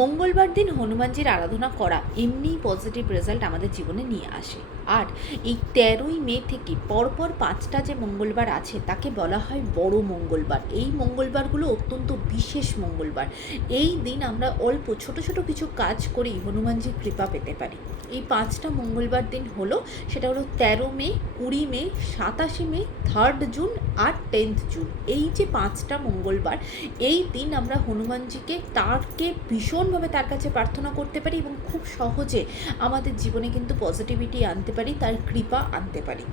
মঙ্গলবার দিন হনুমানজির আরাধনা করা এমনিই পজিটিভ রেজাল্ট আমাদের জীবনে নিয়ে আসে। আর এই ১৩ই মে থেকে পরপর ৫টা যে মঙ্গলবার আছে তাকে বলা হয় বড় মঙ্গলবার। এই মঙ্গলবারগুলো অত্যন্ত বিশেষ মঙ্গলবার। এই দিন আমরা অল্প ছোট ছোট কিছু কাজ করেই হনুমানজির কৃপা পেতে পারি। এই ৫টা মঙ্গলবার দিন হলো, সেটা হলো ১৩ মে, ২০ মে, ২৭ মে, ৩ জুন আর 10 জুন। এই যে ৫টা মঙ্গলবার, এই দিন আমরা হনুমানজিকে ভীষণভাবে তার কাছে প্রার্থনা করতে পারি এবং খুব সহজে আমাদের জীবনে কিন্তু পজিটিভিটি আনতে পারি, তার কৃপা আনতে পারি।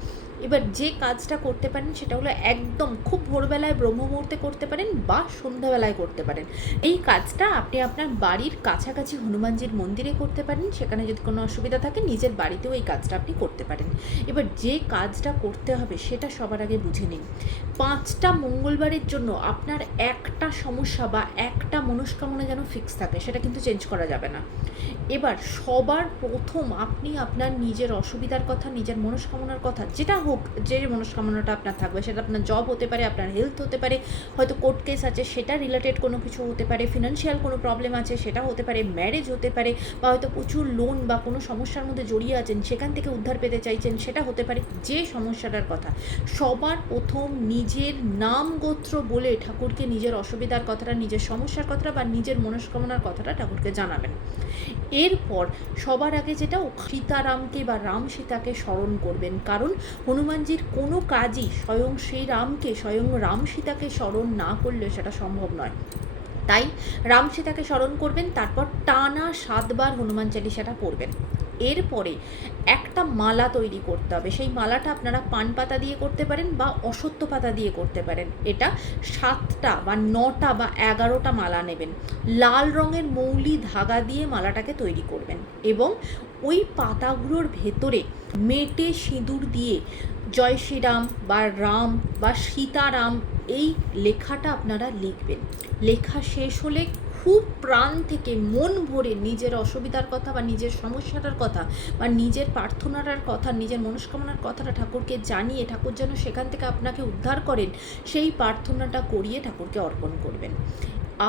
এবার যে কাজটা করতে পারেন সেটা হলো একদম খুব ভোরবেলায় ব্রহ্ম মুহূর্তে করতে পারেন বা সন্ধ্যাবেলায় করতে পারেন। এই কাজটা আপনি আপনার বাড়ির কাছাকাছি হনুমানজির মন্দিরে করতে পারেন। সেখানে যদি কোনো অসুবিধা থাকে নিজের বাড়িতেও এই কাজটা আপনি করতে পারেন। এবার যে কাজটা করতে হবে সেটা সবার আগে বুঝে নিন। ৫টা মঙ্গলবারের জন্য আপনার একটা সমস্যা বা একটা মনস্কামনা যেন ফিক্স থাকে, সেটা কিন্তু চেঞ্জ করা যাবে না। এবার সবার প্রথম আপনি আপনার নিজের অসুবিধার কথা, নিজের মনস্কামনার কথা, যেটা হোক, যে মনস্কামনাটা আপনার থাকবে, সেটা আপনার জব হতে পারে, আপনার হেলথ হতে পারে, হয়তো কোর্ট কেস আছে সেটা রিলেটেড কোনো কিছু হতে পারে, ফিনান্সিয়াল কোনো প্রবলেম আছে সেটা হতে পারে, ম্যারেজ হতে পারে, বা হয়তো প্রচুর লোন বা কোনো সমস্যার মধ্যে জড়িয়ে আছেন, সেখান থেকে উদ্ধার পেতে চাইছেন, সেটা হতে পারে। যে সমস্যাটার কথা, সবার প্রথম নিজের নাম গোত্র বলে ঠাকুরকে নিজের অসুবিধার কথাটা, নিজের সমস্যার কথাটা বা নিজের মনস্কামনার কথাটা ঠাকুরকে জানাবেন। এরপর সবার আগে যেটা, সীতারামকে বা রাম সীতাকে স্মরণ করবেন, কারণ হনুমানজির কোনো কাজই স্বয়ং শ্রীরামকে, স্বয়ং রাম সীতাকে স্মরণ না করলে সেটা সম্ভব নয়। তাই রাম সীতাকে স্মরণ করবেন, তারপর টানা ৭ বার হনুমান চালিসাটা পড়বেন। এরপরে একটা মালা তৈরি করতে হবে। সেই মালাটা আপনারা পান পাতা দিয়ে করতে পারেন বা অশ্বত্থ পাতা দিয়ে করতে পারেন। এটা ৭টা বা ৯টা বা ১১টা মালা নেবেন। লাল রঙের মৌলি ধাগা দিয়ে মালাটাকে তৈরি করবেন এবং ওই পাতাগুলোর ভেতরে মেটে সিঁদুর দিয়ে জয় শ্রীরাম বা রাম বা সীতারাম এই লেখাটা আপনারা লিখবেন। লেখা শেষ হলে খুব প্রাণ থেকে মন ভরে নিজের অসুবিধার কথা বা নিজের সমস্যাটার কথা বা নিজের প্রার্থনাটার কথা, নিজের মনস্কামনার কথাটা ঠাকুরকে জানিয়ে ঠাকুর যেন সেখান থেকে আপনাকে উদ্ধার করেন, সেই প্রার্থনাটা করিয়ে ঠাকুরকে অর্পণ করবেন।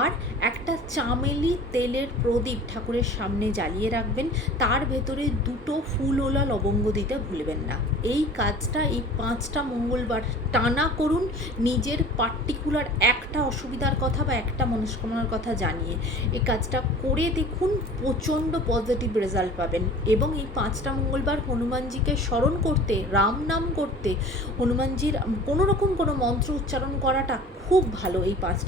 আর একটা চামেলি তেলের প্রদীপ ঠাকুরের সামনে জ্বালিয়ে রাখবেন, তার ভেতরে 2টো ফুলওলা লবঙ্গ দিতে ভুলবেন না। এই কাজটা এই 5টা মঙ্গলবার টানা করুন, নিজের পার্টিকুলার একটা অসুবিধার কথা বা একটা মনস্কামনার কথা জানিয়ে এই কাজটা করে দেখুন, প্রচণ্ড পজিটিভ রেজাল্ট পাবেন। এবং এই 5টা মঙ্গলবার হনুমানজিকে স্মরণ করতে, রাম নাম করতে, হনুমানজির কোনো রকম কোনো মন্ত্র উচ্চারণ করাটা খুব ভালো। এই 5